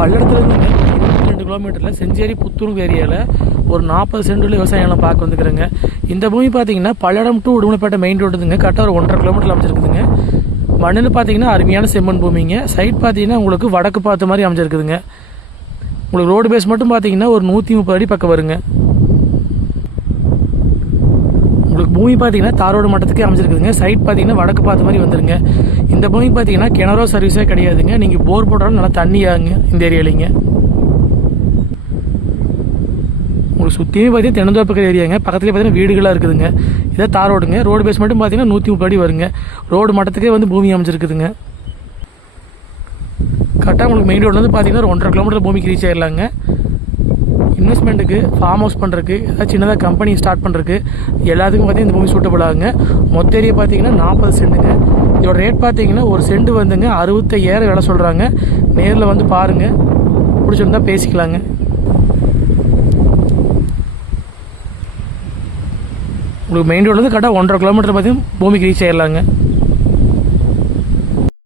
பல்லடத்துலேருந்து இருபத்தி ரெண்டு கிலோமீட்டரில் செஞ்சேரி புத்தூர் ஏரியாவில் ஒரு நாற்பது சென்டில் விவசாய நிலம் பார்க்க வந்துக்கிறேங்க இந்த பூமி பார்த்தீங்கன்னா பல்லடம் டு உடுமலைப்பேட்டை மெயின் ரோடுதுங்க கரெக்டாக ஒரு ஒன்றரை கிலோமீட்டர் அமைச்சிருக்குதுங்க மண்ணில் பார்த்தீங்கன்னா அருமையான செம்மண் பூமிங்க. சைட் பார்த்தீங்கன்னா உங்களுக்கு வடக்கு பார்த்த மாதிரி அமைச்சிருக்குதுங்க உங்களுக்கு ரோடு பேஸ் மட்டும் பார்த்தீங்கன்னா ஒரு நூற்றி முப்பது அடி பக்கம் வருங்க உங்களுக்கு பூமி பார்த்தீங்கன்னா தாரோடு மட்டத்துக்கே அமைச்சிருக்குதுங்க சைட் பார்த்தீங்கன்னா வடக்கு பார்த்த மாதிரி வந்துருங்க. இந்த பூமி பார்த்தீங்கன்னா கிணறோ சர்வீஸே கிடையாதுங்க. நீங்கள் போர் போட்டாலும் நல்லா தண்ணி ஆகுங்க இந்த ஏரியாலிங்க உங்களுக்கு சுற்றியுமே பார்த்தீங்கன்னா தென்னந்தோப்புக்கிற ஏரியாங்க. பக்கத்துலேயே பார்த்தீங்கன்னா வீடுகளாக இருக்குதுங்க. இதான் தார் ரோடுங்க ரோடு பேஸ் மட்டும் பார்த்தீங்கன்னா நூற்றி முப்பது அடி வருங்க. ரோடு மட்டத்துக்கே வந்து பூமி அமைச்சிருக்குதுங்க கரெக்டாக உங்களுக்கு மெயின் ரோட்லேருந்து பார்த்தீங்கன்னா ஒரு ஒன்றரை கிலோமீட்டர் பூமிக்கு ரீச் ஆயிடலாங்க இன்வெஸ்ட்மெண்ட்டுக்கு ஃபார்ம் ஹவுஸ் பண்ணுறதுக்கு ஏதாவது சின்னதாக கம்பெனி ஸ்டார்ட் பண்ணுறதுக்கு எல்லாத்துக்கும் பார்த்தீங்கன்னா இந்த பூமி சூட்டபிள் ஆகுங்க. மொத்த ஏரியா பார்த்தீங்கன்னா நாற்பது சென்ட்டுங்க இதோட ரேட் பார்த்தீங்கன்னா ஒரு செண்டு வந்துங்க. அறுபத்தையாயிரம் விலை சொல்கிறாங்க நேரில் வந்து பாருங்கள் பிடிச்சிருந்தா பேசிக்கலாங்க. உங்களுக்கு மெயின் ரோட்லேருந்து கரெக்டாக ஒன்றரை கிலோமீட்டர் பார்த்தீங்கன்னா பூமிக்கு ரீச் ஆயிடலாங்க